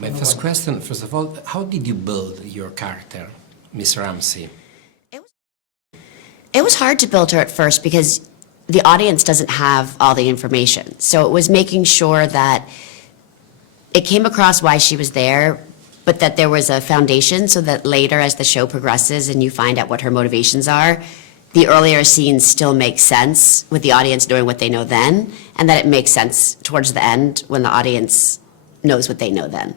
My first question, first of all, how did you build your character, Miss Ramsey? It was hard to build her at first because the audience doesn't have all the information. So it was making sure that it came across why she was there, but that there was a foundation so that later as the show progresses and you find out what her motivations are, the earlier scenes still make sense with the audience knowing what they know then, and that it makes sense towards the end when the audience knows what they know then.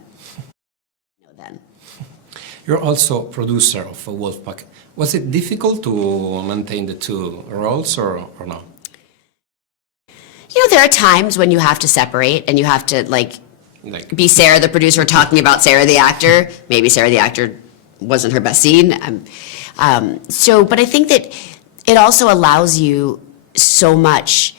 You're also producer of Wolfpack. Was it difficult to maintain the two roles or no? You know, there are times when you have to separate and you have to be Sarah the producer talking about Sarah the actor. Maybe Sarah the actor wasn't her best scene. But I think that it also allows you so much,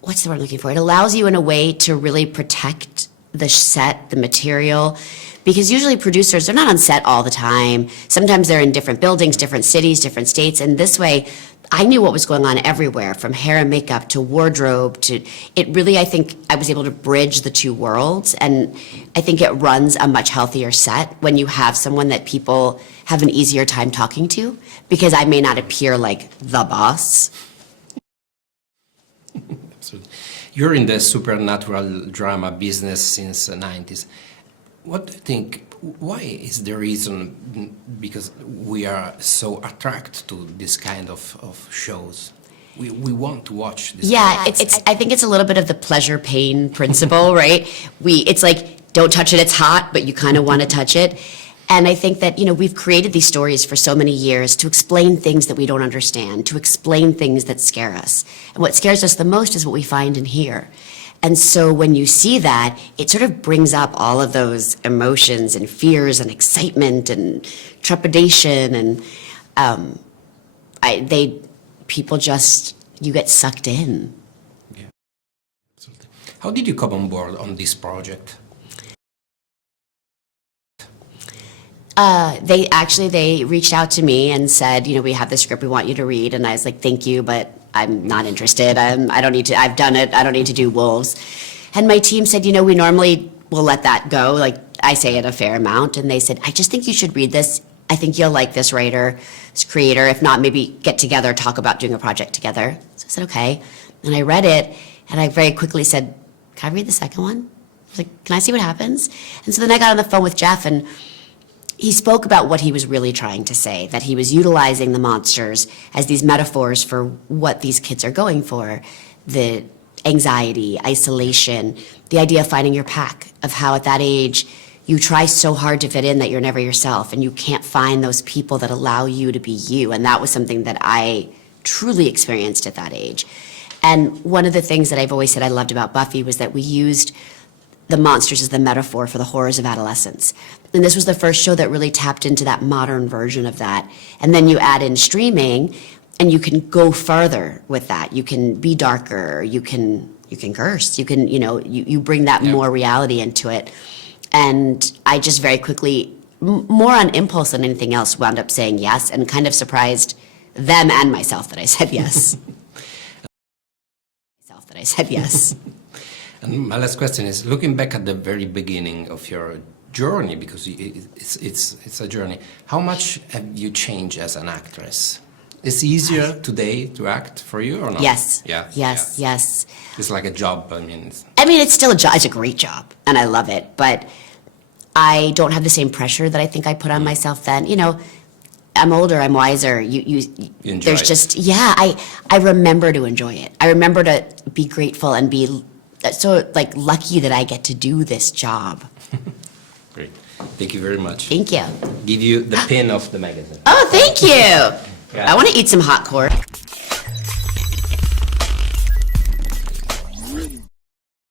what's the word I'm looking for? It allows you in a way to really protect the set, the material, because usually producers, they're not on set all the time. Sometimes they're in different buildings, different cities, different states, and this way, I knew what was going on everywhere, from hair and makeup to wardrobe to, it really, I think, I was able to bridge the two worlds, and I think it runs a much healthier set when you have someone that people have an easier time talking to, because I may not appear like the boss. Absolutely. You're in the supernatural drama business since the 90s. What do you think, why is the reason, because we are so attracted to this kind of shows? We want to watch this. Yeah, I think it's a little bit of the pleasure-pain principle, right? It's like, don't touch it, it's hot, but you kind of want to touch it. And I think that, we've created these stories for so many years to explain things that we don't understand, to explain things that scare us. And what scares us the most is what we find in here. And so when you see that, it sort of brings up all of those emotions and fears and excitement and trepidation, and you get sucked in. Yeah, absolutely. How did you come on board on this project? They reached out to me and said, we have this script we want you to read, and I was like, thank you, but I'm not interested. I don't need to, I've done it, I don't need to do wolves. And my team said, we normally will let that go, like I say it a fair amount, and they said, I just think you should read this. I think you'll like this writer, this creator. If not, maybe get together, talk about doing a project together. So I said, okay. And I read it, and I very quickly said, can I read the second one? I was like, can I see what happens? And so then I got on the phone with Jeff, and he spoke about what he was really trying to say, that he was utilizing the monsters as these metaphors for what these kids are going for, the anxiety, isolation, the idea of finding your pack, of how at that age you try so hard to fit in that you're never yourself, and you can't find those people that allow you to be you. And that was something that I truly experienced at that age. And one of the things that I've always said I loved about Buffy was that we used the monsters as the metaphor for the horrors of adolescence. And this was the first show that really tapped into that modern version of that. And then you add in streaming, and you can go further with that. You can be darker, you can curse, you can, you bring that more reality into it. And I just very quickly, more on impulse than anything else, wound up saying yes, and kind of surprised them and myself that I said yes. And my last question is, looking back at the very beginning of your journey, because it's a journey, how much have you changed as an actress? Is it easier today to act for you or not? Yes. Yeah. Yes. It's like a job, it's still a job. It's a great job, and I love it, but I don't have the same pressure that I think I put on myself then. I'm older, I'm wiser. You enjoy there's it. just, I remember to enjoy it. I remember to be grateful and be so lucky that I get to do this job. Great. Thank you very much. Thank you. Give you the pin of the magazine. Oh, thank you. I want to eat some hot corn.